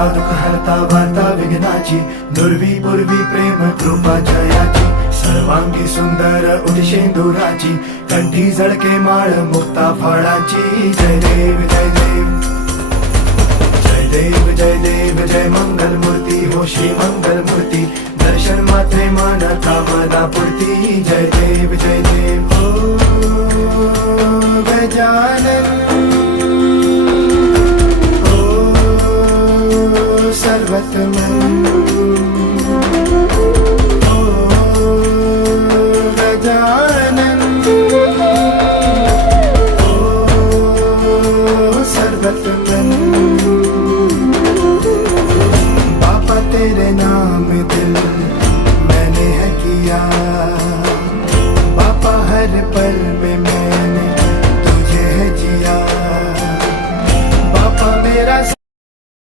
हरता दुःख हरता वार्ता विघ्नाची, दुर्वी पूर्वी प्रेम कृपा जयाची, सर्वांगी सुंदर उदिशेंदुराची, कंठी झळके माळ मुक्ता फळाची. जय देव जय देव जय देव जय देव जय मंगल मूर्ती हो श्री मंगल मूर्ती, दर्शन मात्रे मन कामना पूर्ती. जय देव जय देव हो गजानन हो सर्वतमन.